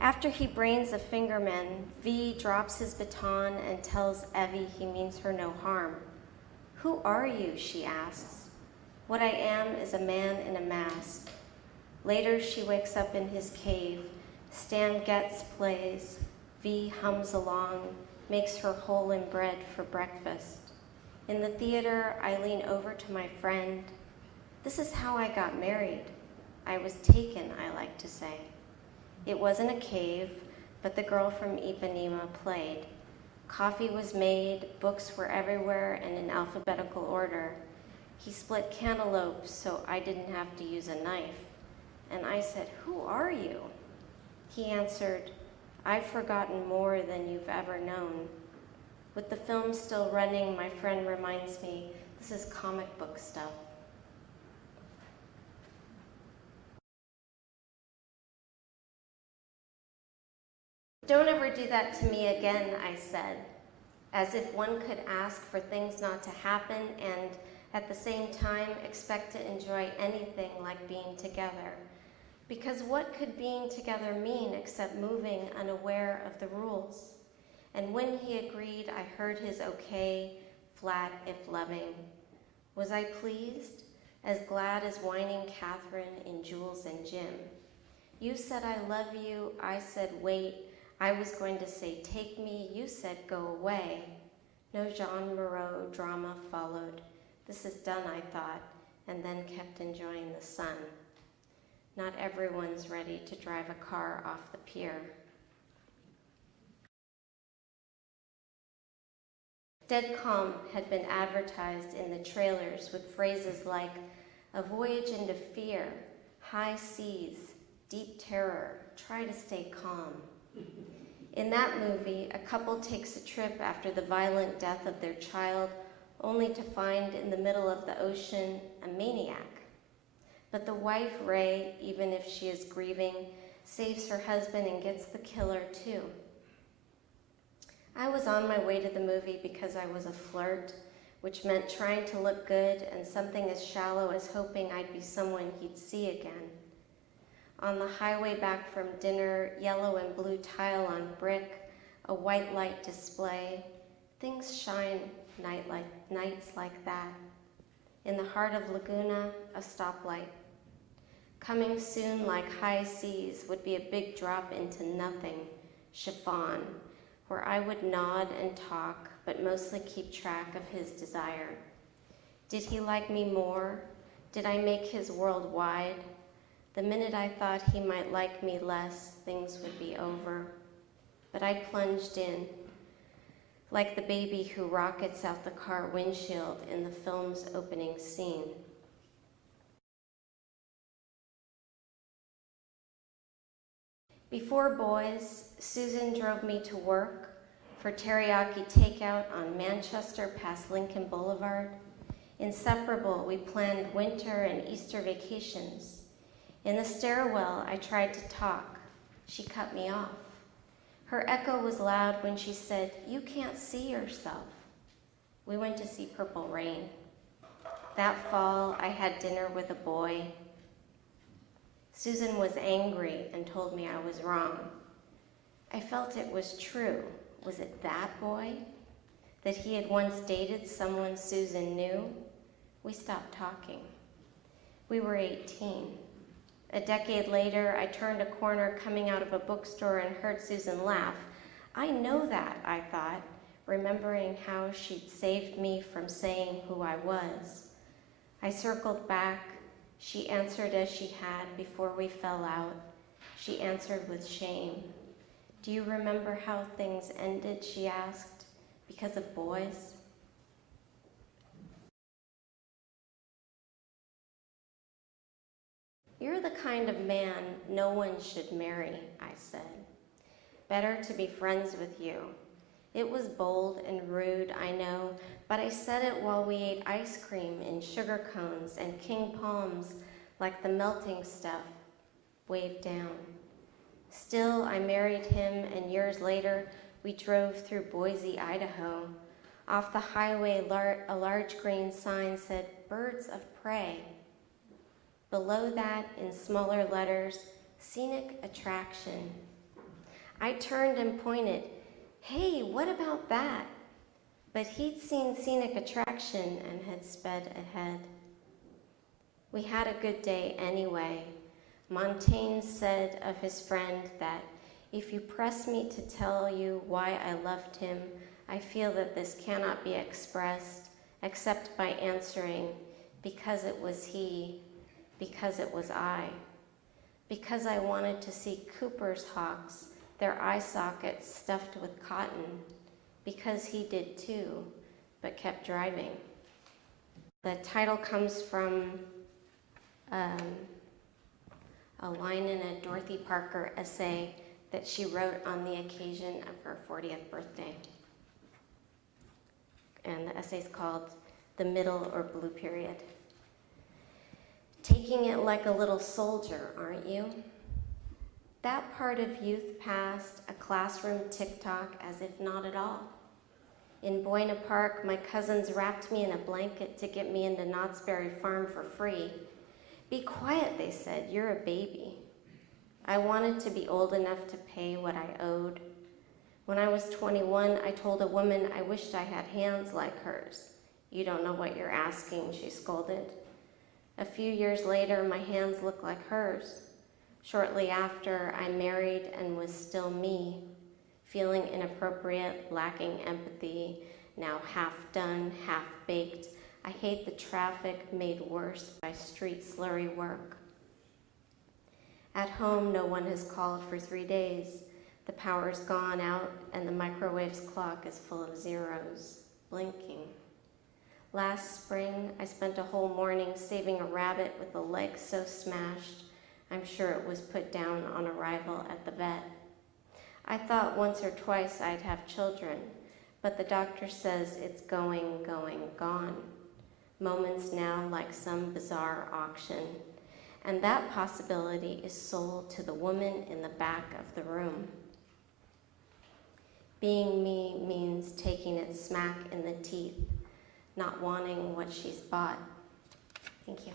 After he brains a fingerman, V drops his baton and tells Evie he means her no harm. "Who are you?" she asks. "What I am is a man in a mask." Later, she wakes up in his cave. Stan Getz plays. V hums along, makes her hole in bread for breakfast. In the theater, I lean over to my friend. "This is how I got married. I was taken," I like to say. It wasn't a cave, but the girl from Ipanema played. Coffee was made, books were everywhere and in alphabetical order. He split cantaloupes so I didn't have to use a knife. And I said, "Who are you?" He answered, "I've forgotten more than you've ever known." With the film still running, my friend reminds me, this is comic book stuff. "Don't ever do that to me again," I said, as if one could ask for things not to happen and at the same time expect to enjoy anything like being together. Because what could being together mean except moving unaware of the rules? And when he agreed, I heard his okay, flat if loving. Was I pleased? As glad as whining Catherine in Jules and Jim. You said I love you, I said wait. I was going to say take me, you said go away. No Jean Moreau drama followed. This is done, I thought, and then kept enjoying the sun. Not everyone's ready to drive a car off the pier. Dead Calm had been advertised in the trailers with phrases like, "A voyage into fear, high seas, deep terror, try to stay calm." In that movie, a couple takes a trip after the violent death of their child, only to find in the middle of the ocean a maniac. But the wife, Ray, even if she is grieving, saves her husband and gets the killer too. I was on my way to the movie because I was a flirt, which meant trying to look good and something as shallow as hoping I'd be someone he'd see again. On the highway back from dinner, yellow and blue tile on brick, a white light display. Things shine nights like that. In the heart of Laguna, a stoplight. Coming soon like high seas would be a big drop into nothing, chiffon, where I would nod and talk, but mostly keep track of his desire. Did he like me more? Did I make his world wide? The minute I thought he might like me less, things would be over. But I plunged in, like the baby who rockets out the car windshield in the film's opening scene. Before boys, Susan drove me to work for teriyaki takeout on Manchester past Lincoln Boulevard. Inseparable, we planned winter and Easter vacations. In the stairwell, I tried to talk. She cut me off. Her echo was loud when she said, "You can't see yourself." We went to see Purple Rain. That fall, I had dinner with a boy. Susan was angry and told me I was wrong. I felt it was true. Was it that boy? That he had once dated someone Susan knew? We stopped talking. We were 18. A decade later, I turned a corner coming out of a bookstore and heard Susan laugh. I know that, I thought, remembering how she'd saved me from saying who I was. I circled back. She answered as she had before we fell out. She answered with shame. "Do you remember how things ended?" she asked. "Because of boys?" "You're the kind of man no one should marry," I said. "Better to be friends with you." It was bold and rude, I know, but I said it while we ate ice cream in sugar cones and king palms like the melting stuff waved down. Still, I married him, and years later, we drove through Boise, Idaho. Off the highway, a large green sign said, "Birds of Prey." Below that, in smaller letters, "Scenic Attraction." I turned and pointed, "Hey, what about that?" But he'd seen scenic attraction and had sped ahead. We had a good day anyway. Montaigne said of his friend that, "If you press me to tell you why I loved him, I feel that this cannot be expressed except by answering, because it was he, because it was I. Because I wanted to see Cooper's hawks, their eye sockets stuffed with cotton, because he did too, but kept driving." The title comes from a line in a Dorothy Parker essay that she wrote on the occasion of her 40th birthday. And the essay's called "The Middle or Blue Period." Taking it like a little soldier, aren't you? That part of youth past, a classroom tick-tock as if not at all. In Buena Park, my cousins wrapped me in a blanket to get me into Knott's Berry Farm for free. "Be quiet," they said, "you're a baby." I wanted to be old enough to pay what I owed. When I was 21, I told a woman I wished I had hands like hers. "You don't know what you're asking," she scolded. A few years later, my hands looked like hers. Shortly after, I married and was still me, feeling inappropriate, lacking empathy, now half done, half baked. I hate the traffic made worse by street slurry work. At home, no one has called for 3 days. The power's gone out and the microwave's clock is full of zeros, blinking. Last spring, I spent a whole morning saving a rabbit with a leg so smashed, I'm sure it was put down on arrival at the vet. I thought once or twice I'd have children, but the doctor says it's going, gone. Moments now like some bizarre auction, and that possibility is sold to the woman in the back of the room. Being me means taking it smack in the teeth, not wanting what she's bought. Thank you.